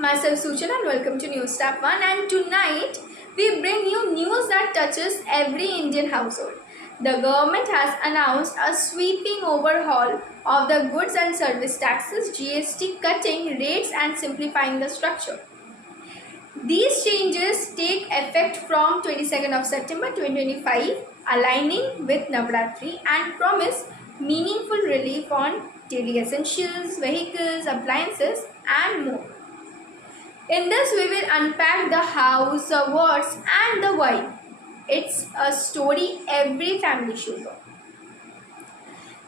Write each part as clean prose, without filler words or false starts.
Myself Suchan and welcome to News Step 1, and tonight we bring you news that touches every Indian household. The government has announced a sweeping overhaul of the goods and service taxes, GST, cutting rates and simplifying the structure. These changes take effect from 22nd of September 2025, aligning with Navratri and promise meaningful relief on daily essentials, vehicles, appliances and more. In this, we will unpack the how, the what and the why. It's a story every family should know.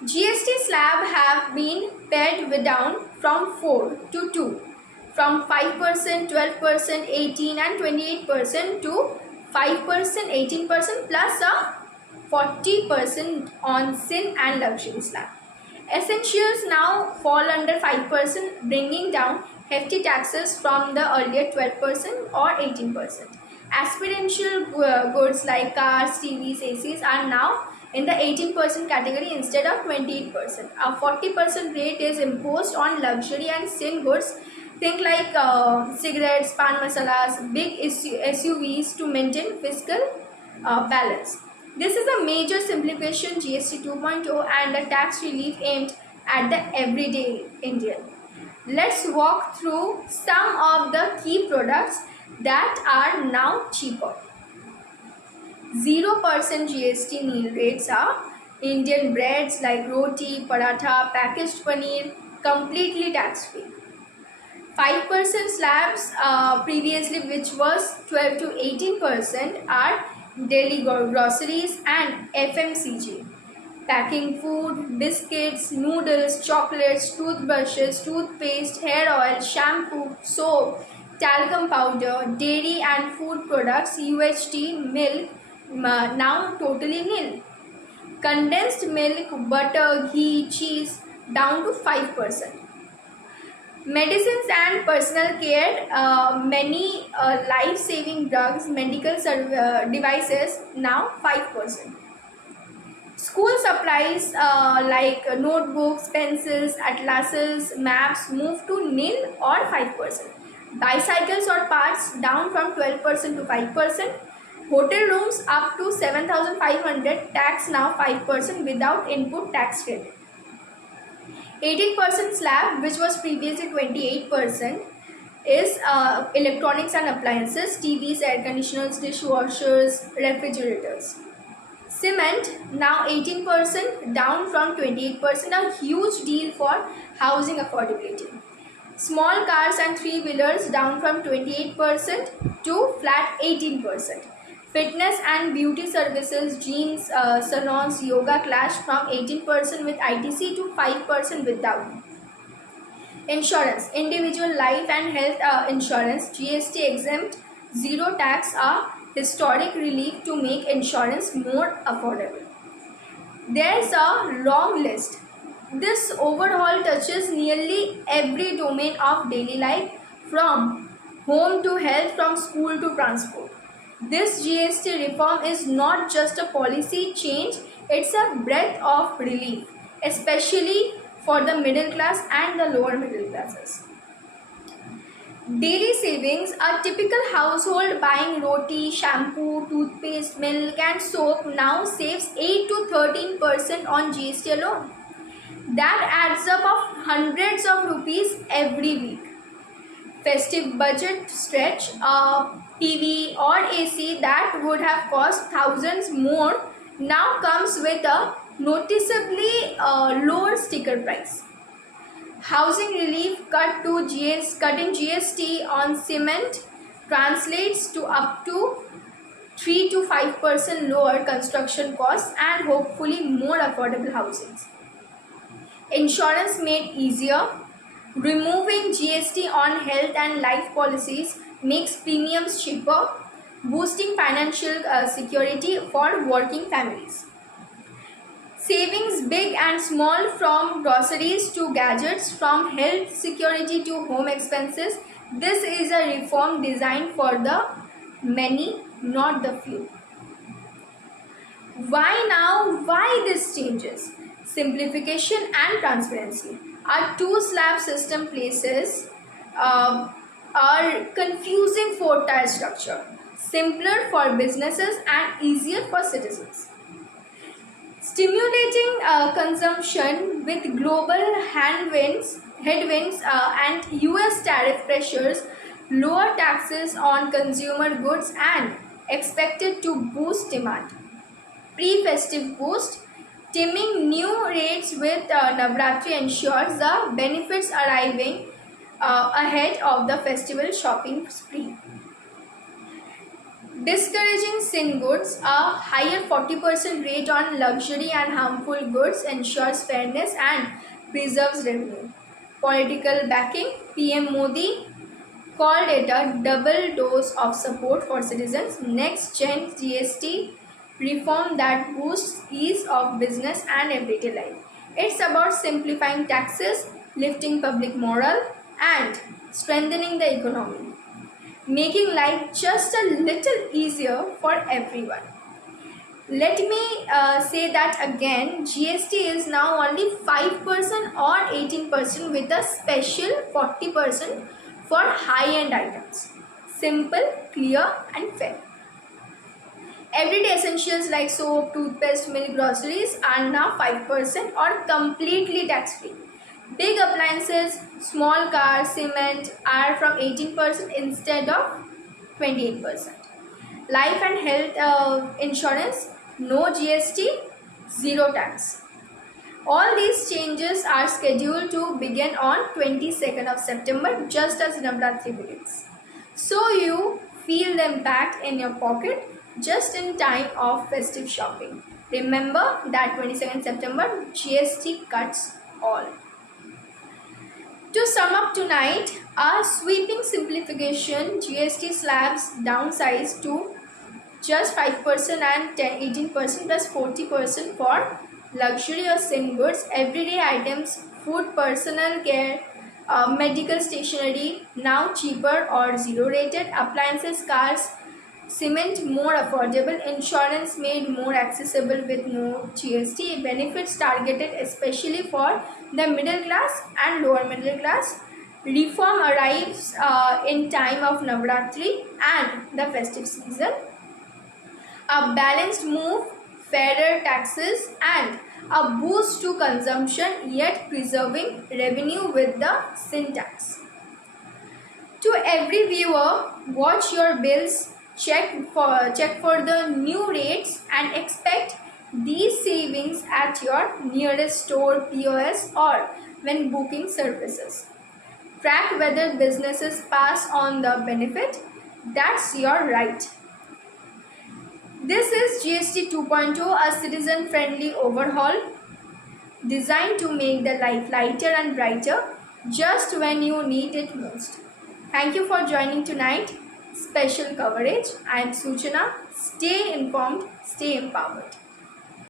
GST slab have been pared down from 4 to 2, from 5%, 12%, 18 and 28% to 5%, 18% plus a 40% on sin and luxury slab. Essentials now fall under 5%, bringing down hefty taxes from the earlier 12% or 18%. Aspirational goods like cars, TVs, ACs are now in the 18% category instead of 28%. A 40% rate is imposed on luxury and sin goods. Think like cigarettes, pan masalas, big SUVs to maintain fiscal balance. This is a major simplification, GST 2.0, and a tax relief aimed at the everyday Indian. Let's walk through some of the key products that are now cheaper. 0% GST nil rates are Indian breads like roti, paratha, packaged paneer, completely tax-free. 5% slabs previously, which was 12 to 18%, are daily groceries and FMCG. Packing food, biscuits, noodles, chocolates, toothbrushes, toothpaste, hair oil, shampoo, soap, talcum powder, dairy and food products, UHT, milk, now totally nil. Condensed milk, butter, ghee, cheese, down to 5%. Medicines and personal care, many life-saving drugs, medical devices, now 5%. School supplies like notebooks, pencils, atlases, maps move to nil or 5%. Bicycles or parts down from 12% to 5%. Hotel rooms up to 7,500, tax now 5% without input tax credit. 18% slab, which was previously 28%, is electronics and appliances, TVs, air conditioners, dishwashers, refrigerators. Cement now 18%, down from 28%, a huge deal for housing affordability. Small cars and three-wheelers down from 28% to flat 18%. Fitness and beauty services, gyms, salons, yoga class from 18% with ITC to 5% without. Insurance, individual life and health insurance, GST exempt, zero tax, a historic relief to make insurance more affordable. There's a long list. This overhaul touches nearly every domain of daily life, from home to health, from school to transport. This GST reform is not just a policy change, it's a breath of relief, especially for the middle class and the lower middle classes. Daily savings, a typical household buying roti, shampoo, toothpaste, milk and soap now saves 8 to 13% on GST alone. That adds up of hundreds of rupees every week. Festive budget stretch, TV or AC that would have cost thousands more now comes with a noticeably lower sticker price. Housing relief cut in GST on cement translates to up to 3 to 5% lower construction costs and hopefully more affordable housings. Insurance made easier. Removing GST on health and life policies makes premiums cheaper, boosting financial security for working families. Savings big and small, from groceries to gadgets, from health security to home expenses. This is a reform designed for the many, not the few. Why now? Why this changes? Simplification and transparency. Our two slab system places are confusing four-tier structure, simpler for businesses and easier for citizens. Stimulating consumption with global headwinds and US tariff pressures, lower taxes on consumer goods and expected to boost demand. Pre-festive boost, timing new rates with Navratri ensures the benefits arriving ahead of the festival shopping spree. Discouraging sin goods, a higher 40% rate on luxury and harmful goods ensures fairness and preserves revenue. Political backing, PM Modi called it a double dose of support for citizens. Next gen GST reform that boosts ease of business and everyday life. It's about simplifying taxes, lifting public morale, and strengthening the economy, making life just a little easier for everyone. Let me say that again, GST is now only 5% or 18% with a special 40% for high-end items. Simple, clear and fair. Everyday essentials like soap, toothpaste, milk, groceries are now 5% or completely tax-free. Big appliances, small cars, cement are from 18% instead of 28%. Life and health insurance, no GST, zero tax. All these changes are scheduled to begin on 22nd of September, just as Navratri begins. So you feel the impact in your pocket just in time of festive shopping. Remember that 22nd September, GST cuts all. To sum up tonight, our sweeping simplification, GST slabs downsized to just 5% and 18% plus 40% for luxury or sin goods, everyday items, food, personal care, medical stationery now cheaper or zero rated, appliances, cars, cement more affordable, insurance made more accessible with no GST, benefits targeted especially for the middle class and lower middle class. Reform arrives in time of Navratri and the festive season. A balanced move, fairer taxes and a boost to consumption yet preserving revenue with the sin tax. To every viewer, watch your bills, check for the new rates and expect these savings at your nearest store, POS or when booking services. Track whether businesses pass on the benefit. That's your right. This is GST 2.0, a citizen-friendly overhaul designed to make the life lighter and brighter just when you need it most. Thank you for joining tonight. Special coverage. I am Suchana. Stay informed, stay empowered.